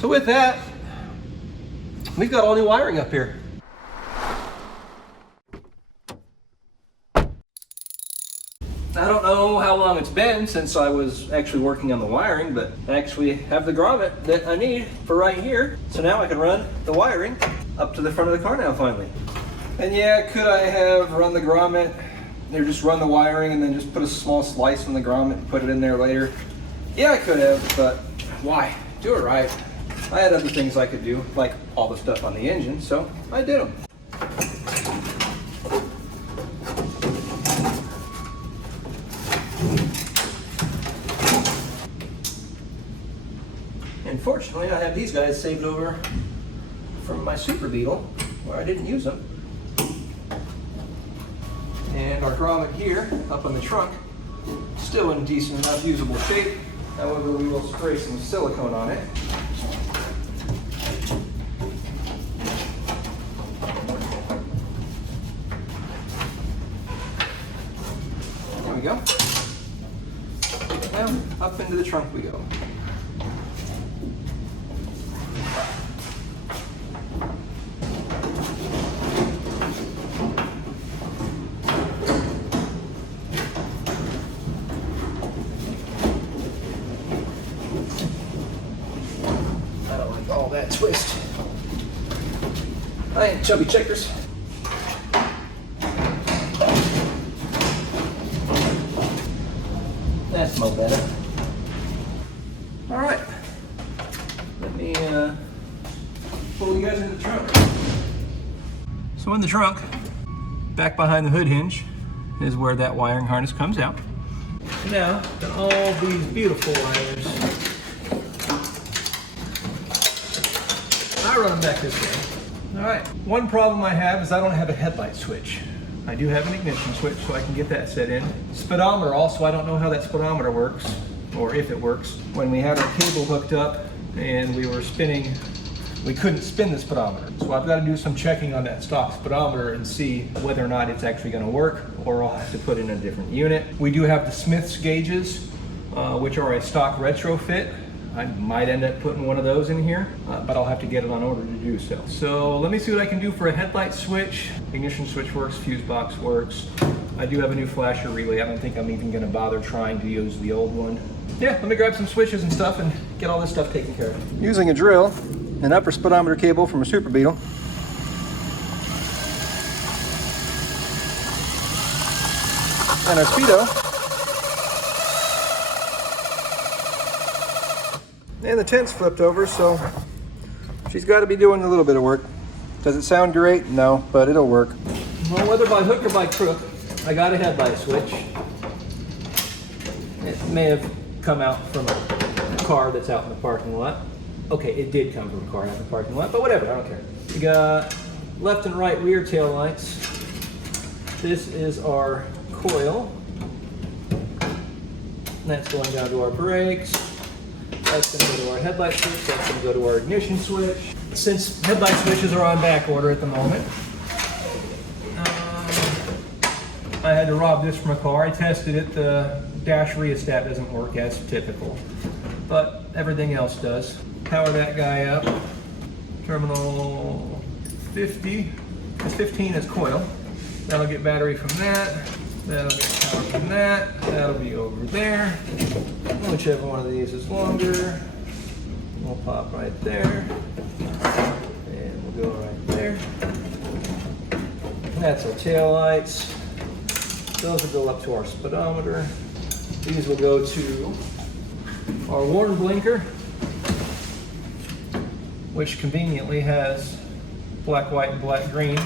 So with that, we've got all new wiring up here. I don't know how long it's been since I was actually working on the wiring, but I actually have the grommet that I need for right here. So now I can run the wiring up to the front of the car now finally. And yeah, could I have run the grommet, or just run the wiring and then just put a small slice on the grommet and put it in there later? Yeah, I could have, but why? Do it right. I had other things I could do, like all the stuff on the engine, so I did them. And fortunately, I have these guys saved over from my Super Beetle, where I didn't use them. And our grommet here, up on the trunk, still in decent enough usable shape. However, we will spray some silicone on it. There we go. Now, up into the trunk we go. All that twist. I ain't chubby checkers. That's mo better. All right. Let me pull you guys in the trunk. So in the trunk, back behind the hood hinge, is where that wiring harness comes out. Now, all these beautiful wires, I run them back this way. All right, one problem I have is I don't have a headlight switch. I do have an ignition switch, so I can get that set in. Speedometer also, I don't know how that speedometer works, or if it works. When we had our cable hooked up and we were spinning, we couldn't spin the speedometer. So I've got to do some checking on that stock speedometer and see whether or not it's actually going to work, or I'll have to put in a different unit. We do have the Smith's gauges, which are a stock retrofit. I might end up putting one of those in here, but I'll have to get it on order to do so. So let me see what I can do for a headlight switch. Ignition switch works, fuse box works. I do have a new flasher relay. I don't think I'm even gonna bother trying to use the old one. Yeah, let me grab some switches and stuff and get all this stuff taken care of. Using a drill, an upper speedometer cable from a Super Beetle, and our speedo. And the tent's flipped over, so she's got to be doing a little bit of work. Does it sound great? No, but it'll work. Well, whether by hook or by crook, I got a headlight switch. It may have come out from a car that's out in the parking lot. Okay, it did come from a car out in the parking lot, but whatever, I don't care. We got left and right rear tail lights. This is our coil. That's going down to our brakes. That's going to go to our headlight switch, that's going to go to our ignition switch. Since headlight switches are on back order at the moment, I had to rob this from a car. I tested it, the dash rheostat doesn't work as typical, but everything else does. Power that guy up. Terminal 50, this 15 is coil. That'll get battery from that. That'll get power from that. That'll be over there. Whichever one of these is longer. We'll pop right there. And we'll go right there. That's our tail lights. Those will go up to our speedometer. These will go to our warn blinker, which conveniently has black, white, and black, green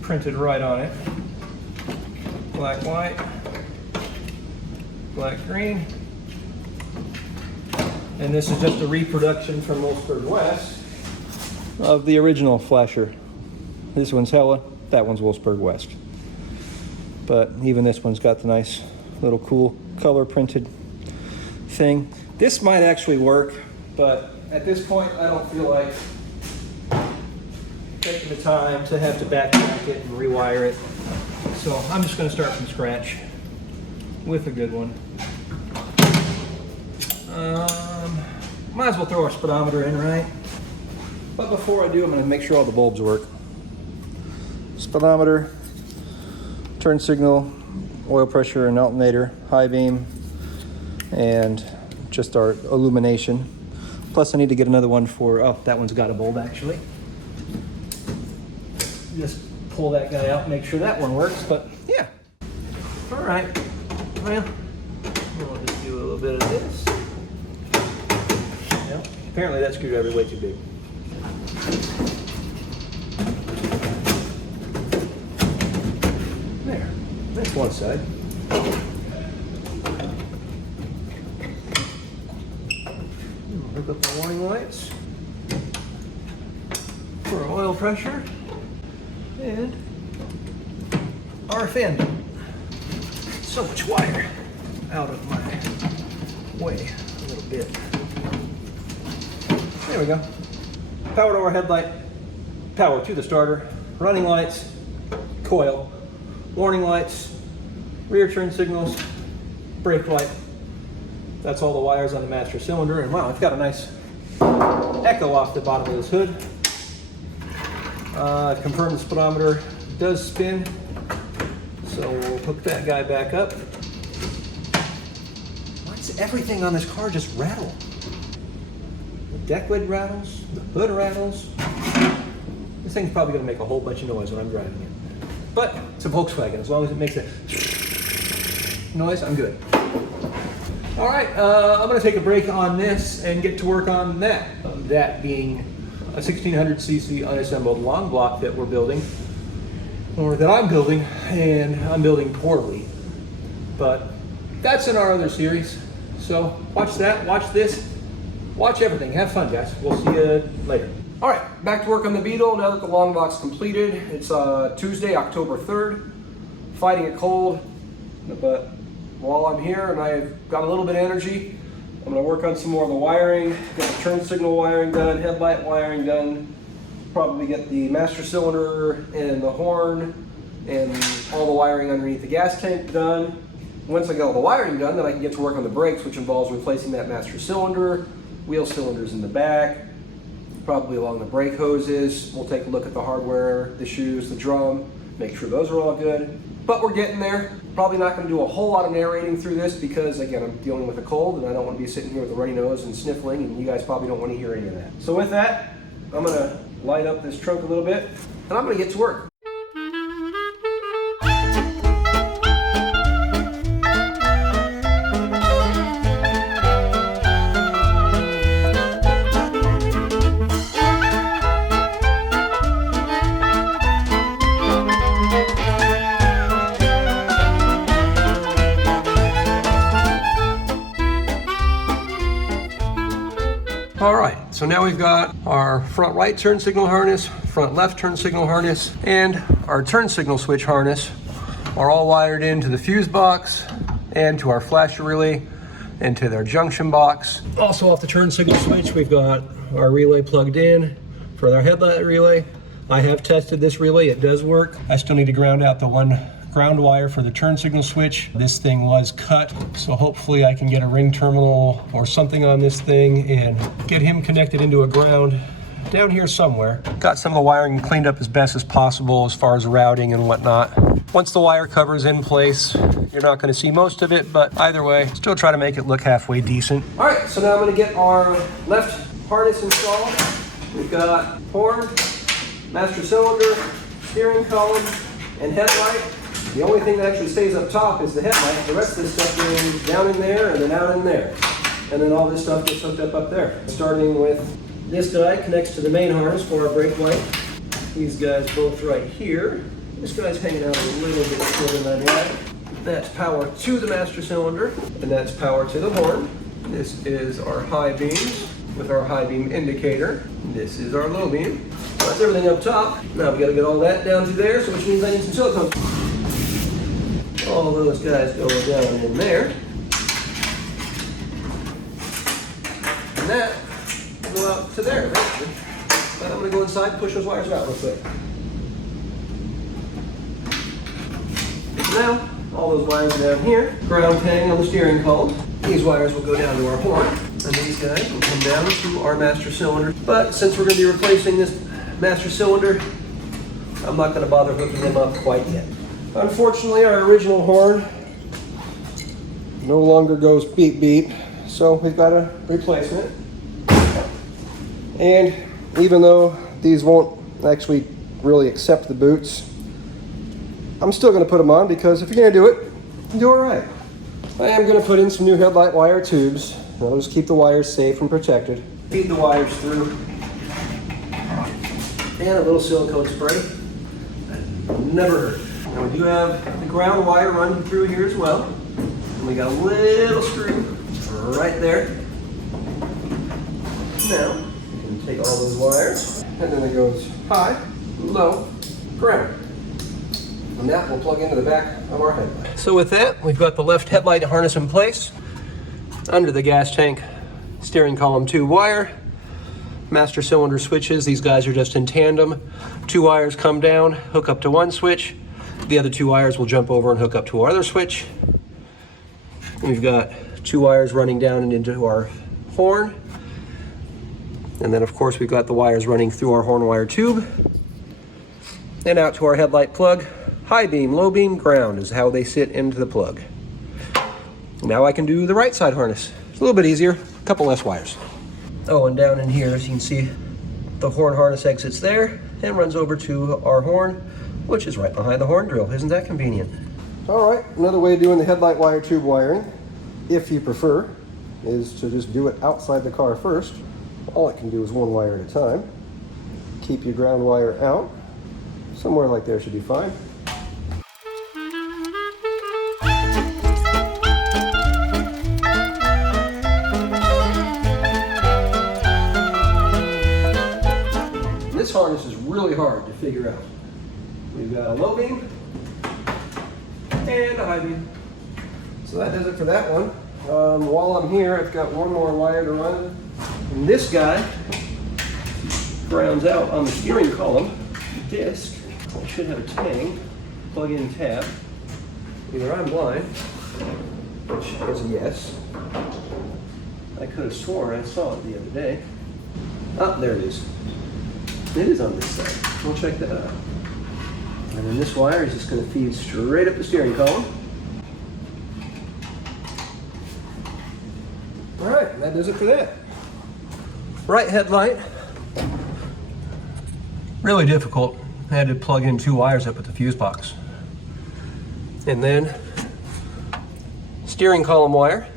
printed right on it. Black, white, black, green. And this is just a reproduction from Wolfsburg West of the original flasher. This one's Hella, that one's Wolfsburg West. But even this one's got the nice little cool color printed thing. This might actually work, but at this point I don't feel like taking the time to have to backtrack it and rewire it. So I'm just going to start from scratch with a good one. Might as well throw our speedometer in, right? But before I do, I'm going to make sure all the bulbs work. Speedometer, turn signal, oil pressure and alternator, high beam, and just our illumination. Plus I need to get another one for, oh, that one's got a bulb actually. Just pull that guy out and make sure that one works, but yeah. All right, well, we'll just do a little bit of this. Well, apparently that screwdriver is way too big. There, that's one side. Hook up the warning lights for our oil pressure and our fan belt. So much wire out of my way a little bit. There we go. Power to our headlight, power to the starter, running lights, coil, warning lights, rear turn signals, brake light. That's all the wires on the master cylinder. And wow, it's got a nice echo off the bottom of this hood. Confirm the speedometer does spin. So we'll hook that guy back up. Why does everything on this car just rattle? The deck lid rattles, the hood rattles. This thing's probably gonna make a whole bunch of noise when I'm driving it. But it's a Volkswagen, as long as it makes that noise, I'm good. All right, I'm gonna take a break on this and get to work on that. That being a 1600cc unassembled long block that we're building, or that I'm building, and I'm building poorly. But that's in our other series. So watch that, watch this, watch everything. Have fun, guys. We'll see you later. All right, back to work on the Beetle now that the long block's completed. It's Tuesday, October 3rd. Fighting a cold, but while I'm here and I've got a little bit of energy, I'm gonna work on some more of the wiring, get the turn signal wiring done, headlight wiring done, probably get the master cylinder and the horn and all the wiring underneath the gas tank done. Once I get all the wiring done, then I can get to work on the brakes, which involves replacing that master cylinder, wheel cylinders in the back, probably along the brake hoses. We'll take a look at the hardware, the shoes, the drum, make sure those are all good. But we're getting there. Probably not gonna do a whole lot of narrating through this because again, I'm dealing with a cold and I don't wanna be sitting here with a runny nose and sniffling, and you guys probably don't wanna hear any of that. So with that, I'm gonna light up this trunk a little bit and I'm gonna get to work. All right, so now we've got our front right turn signal harness, front left turn signal harness, and our turn signal switch harness are all wired into the fuse box and to our flasher relay and to their junction box. Also off the turn signal switch, we've got our relay plugged in for our headlight relay. I have tested this relay, it does work. I still need to ground out the one ground wire for the turn signal switch. This thing was cut, so hopefully I can get a ring terminal or something on this thing and get him connected into a ground down here somewhere. Got some of the wiring cleaned up as best as possible as far as routing and whatnot. Once the wire cover's in place, you're not gonna see most of it, but either way, still try to make it look halfway decent. All right, so now I'm gonna get our left harness installed. We've got horn, master cylinder, steering column, and headlight. The only thing that actually stays up top is the headlight. The rest of this stuff goes down in there and then out in there. And then all this stuff gets hooked up there. Starting with this guy connects to the main harness for our brake light. These guys both right here. This guy's hanging out a little bit shorter than I'd like. That's power to the master cylinder, and that's power to the horn. This is our high beams with our high beam indicator. This is our low beam. So that's everything up top. Now we gotta get all that down through there, so which means I need some silicone. All those guys go down in there. And that will go out to there eventually. But I'm gonna go inside and push those wires out real quick. Now, all those wires are down here, ground hanging on the steering column. These wires will go down to our horn. And then these guys will come down to our master cylinder. But since we're going to be replacing this master cylinder, I'm not going to bother hooking them up quite yet. Unfortunately, our original horn no longer goes beep beep, so we've got to replace it. And even though these won't actually really accept the boots, I'm still going to put them on because if you're going to do it, do it right. I am going to put in some new headlight wire tubes. That'll just keep the wires safe and protected. Feed the wires through. And a little silicone spray. That never hurt. Now we do have the ground wire running through here as well. And we got a little screw right there. Now, you can take all those wires, and then it goes high, low, ground. And that will plug into the back of our headlight. So with that, we've got the left headlight harness in place. Under the gas tank, steering column tube wire, master cylinder switches. These guys are just in tandem. 2 wires come down, hook up to one switch. The other 2 wires will jump over and hook up to our other switch. We've got 2 wires running down and into our horn. And then of course we've got the wires running through our horn wire tube and out to our headlight plug. High beam, low beam, ground is how they sit into the plug. Now I can do the right side harness. It's a little bit easier, a couple less wires. Oh, and down in here, as you can see, the horn harness exits there and runs over to our horn, which is right behind the horn drill. Isn't that convenient? All right, another way of doing the headlight wire tube wiring, if you prefer, is to just do it outside the car first. All it can do is 1 wire at a time. Keep your ground wire out. Somewhere like there should be fine. This harness is really hard to figure out. We've got a low beam and a high beam. So that does it for that one. While I'm here, I've got 1 more wire to run. And this guy grounds out on the steering column disc. It should have a tang, plug-in tab. Either I'm blind, which is a yes. I could have sworn I saw it the other day. Oh, there it is. It is on this side. We'll check that out. And then this wire is just going to feed straight up the steering column. All right, that does it for that. Right headlight. Really difficult. I had to plug in 2 wires up at the fuse box. And then steering column wire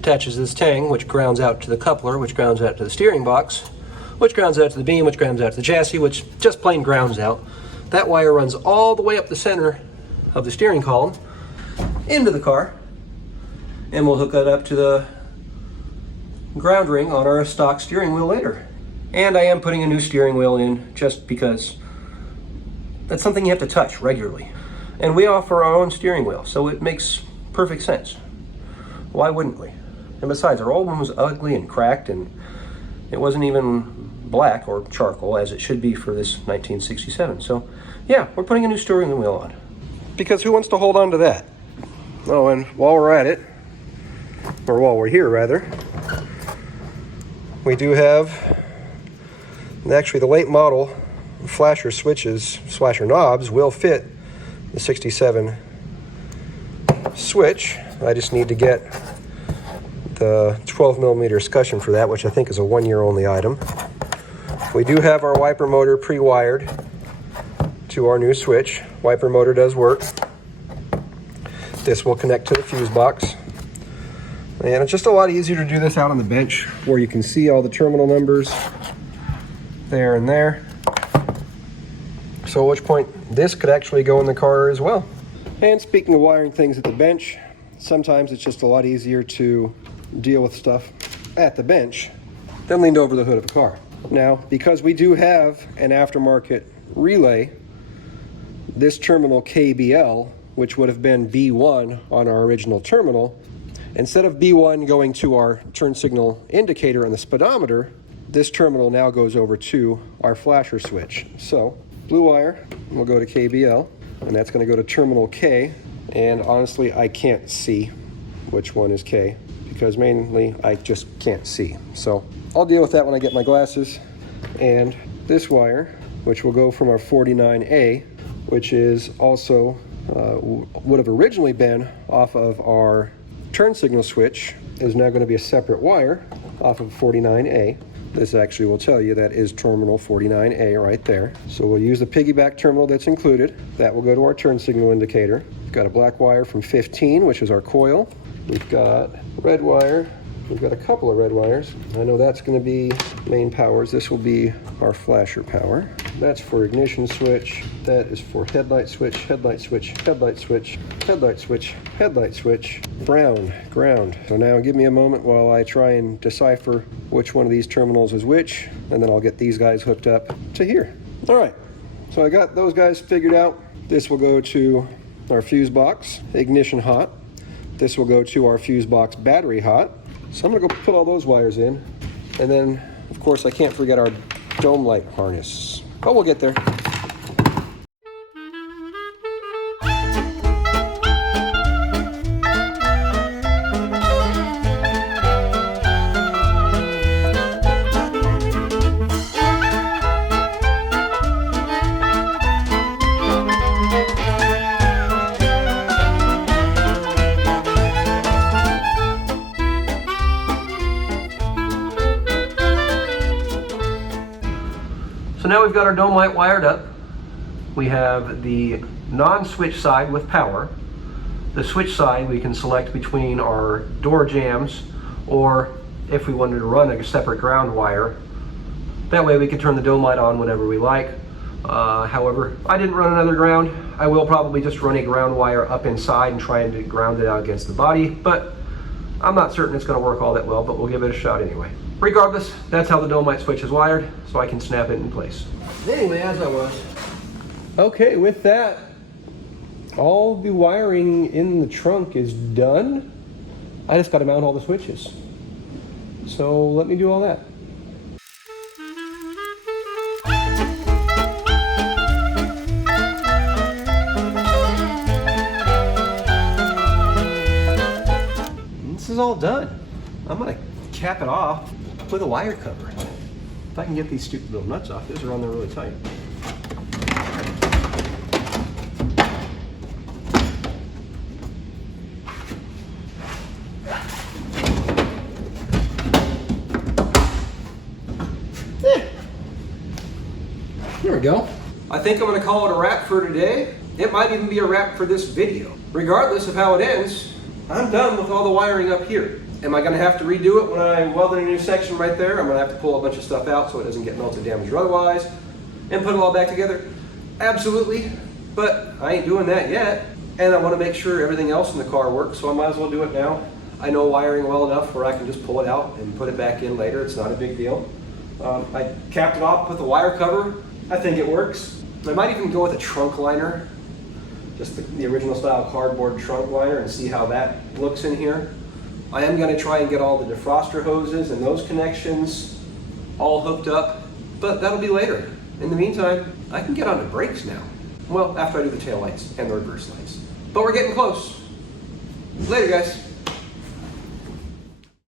attaches this tang, which grounds out to the coupler, which grounds out to the steering box, which grounds out to the beam, which grounds out to the chassis, which just plain grounds out. That wire runs all the way up the center of the steering column into the car, and we'll hook that up to the ground ring on our stock steering wheel later. And I am putting a new steering wheel in just because that's something you have to touch regularly. And we offer our own steering wheel, so it makes perfect sense. Why wouldn't we? And besides, our old one was ugly and cracked, and it wasn't even black or charcoal as it should be for this 1967. So yeah, we're putting a new steering wheel on. Because who wants to hold on to that? Oh, and while we're at it, or while we're here rather, we do have, actually the late model flasher switches, flasher knobs will fit the 67 switch. I just need to get the 12mm escutcheon for that, which I think is a 1-year only item. We do have our wiper motor pre-wired to our new switch. Wiper motor does work. This will connect to the fuse box. And it's just a lot easier to do this out on the bench where you can see all the terminal numbers there and there. So at which point this could actually go in the car as well. And speaking of wiring things at the bench, sometimes it's just a lot easier to deal with stuff at the bench than leaned over the hood of a car. Now, because we do have an aftermarket relay, this terminal KBL, which would have been B1 on our original terminal, instead of B1 going to our turn signal indicator on the speedometer, this terminal now goes over to our flasher switch. So, blue wire will go to KBL, and that's going to go to terminal K, and honestly I can't see which one is K because mainly I just can't see. So I'll deal with that when I get my glasses. And this wire, which will go from our 49A, which is also would have originally been off of our turn signal switch, is now going to be a separate wire off of 49A. This actually will tell you that is terminal 49A right there. So we'll use the piggyback terminal that's included. That will go to our turn signal indicator. We've got a black wire from 15, which is our coil. We've got red wire. We've got a couple of red wires. I know that's going to be main powers. This will be our flasher power. That's for ignition switch. That is for headlight switch, headlight switch, headlight switch, headlight switch, headlight switch, brown, ground. So now give me a moment while I try and decipher which one of these terminals is which, and then I'll get these guys hooked up to here. All right, so I got those guys figured out. This will go to our fuse box, ignition hot. This will go to our fuse box, battery hot. So I'm gonna go put all those wires in. And then, of course, I can't forget our dome light harness. But we'll get there. So now we've got our dome light wired up. We have the non-switch side with power. The switch side we can select between our door jams, or if we wanted to run a separate ground wire. That way we can turn the dome light on whenever we like. However, I didn't run another ground. I will probably just run a ground wire up inside and try and ground it out against the body, but I'm not certain it's going to work all that well, but we'll give it a shot anyway. Regardless, that's how the dome light switch is wired, so I can snap it in place. Anyway, as I was. Okay, with that, all the wiring in the trunk is done. I just got to mount all the switches. So let me do all that. This is all done. I'm going to cap it off with a wire cover. If I can get these stupid little nuts off, these are on there really tight. There we go. I think I'm going to call it a wrap for today. It might even be a wrap for this video. Regardless of how it ends, I'm done with all the wiring up here. Am I going to have to redo it when I weld in a new section right there? I'm going to have to pull a bunch of stuff out so it doesn't get melted, damaged, or otherwise, and put it all back together? Absolutely, but I ain't doing that yet. And I want to make sure everything else in the car works, so I might as well do it now. I know wiring well enough where I can just pull it out and put it back in later. It's not a big deal. I capped it off with a wire cover. I think it works. I might even go with a trunk liner, just the original style cardboard trunk liner, and see how that looks in here. I am going to try and get all the defroster hoses and those connections all hooked up, but that'll be later. In the meantime, I can get onto brakes now. Well, after I do the tail lights and the reverse lights. But we're getting close. Later, guys.